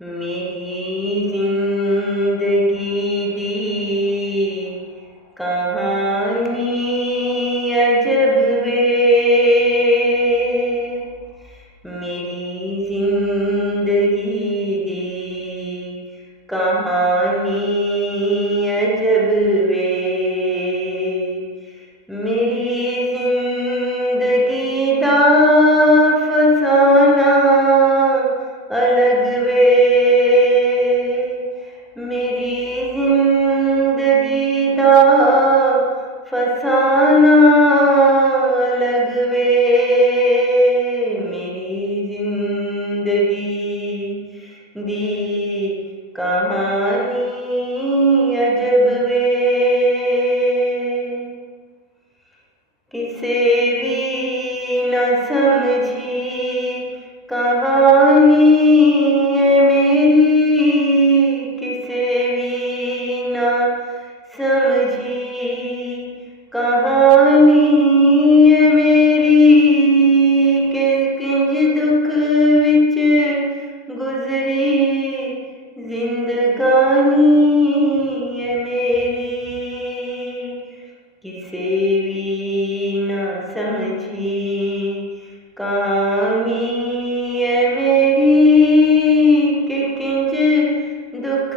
मेरी जिंदगी दी कहानी अजब वे। मेरी जिंदगी दी कहानी अजब वे। मेरी जिंदगी दा फसाना अलग वे। मेरी जिंदगी दा फसाना अलग वे। मेरी जिंदगी दी कहानी अजब वे। किसे भी न समझी कहानी है मेरी। किसे भी न समझी कहानी है मेरी। कि किंज दुख विच गुजरी जिंदगानी है मेरी। किसे भी न समझी कहानी है मेरी। कि किंज दुख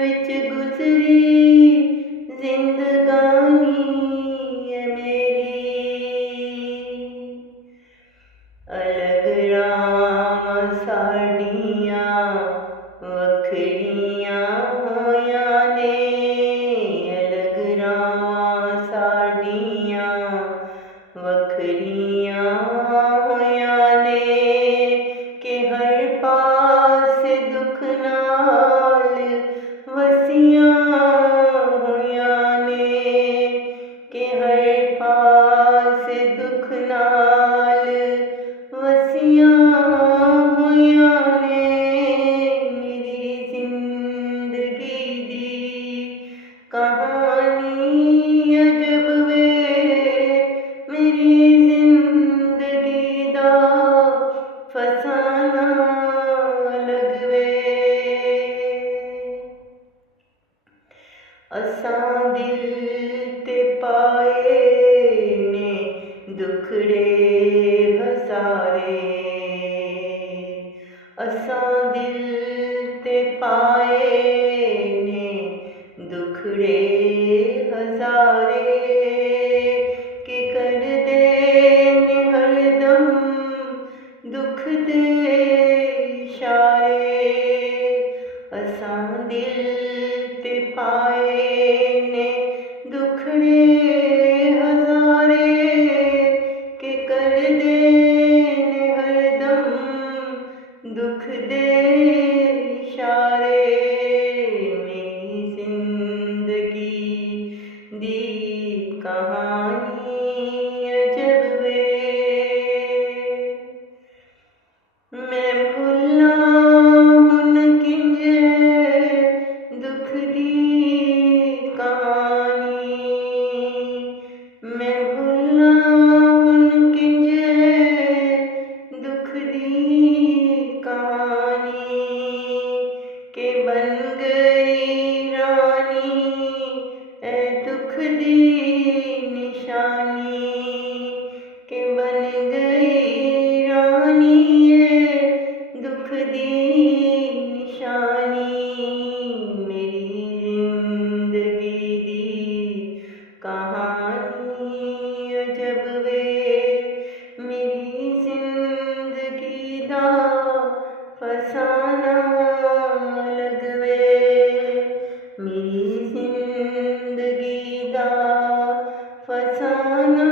विच गुजरी जिंदगानी है मेरी। अलग रावां साडियां वखरियां होइयां ने। अलग रावां साडियां वखरियां होइयां ने। कि हर पासे दुख नाल वसियां होइयां ने। कि हर पासे दुख नाल वसियां होइयां ने। मेरी जिंदगी दी कहानी अजब वे। मेरी जिंदगी दा फसाना अलग वे। असां दिल ते पाए ने दुखड़े हजारे। असां दिल ते पाए ने दुखड़े हजारे। कि करदे ने हरदम दुख दे इशारे। असां दिल ते पाए ने दुखड़े हजारे। कि करदे ने हरदम दुख दे इशारे। मेरी जिंदगी दी कहानी अजब वे। मैं भुल्लां हुण किंज दुख दी कहानी। मैं भुल्लां हुण किंज दुख दी कहानी। कि बन गई रानी ऐ दुख दी निशानी। कि बन गई रानी ऐ दुख दी निशानी। मेरी जिंदगी दी कहानी अजब वे। मेरी जिंदगी दा फसाना अलग वे। मेरी जिंदगी दा फसाना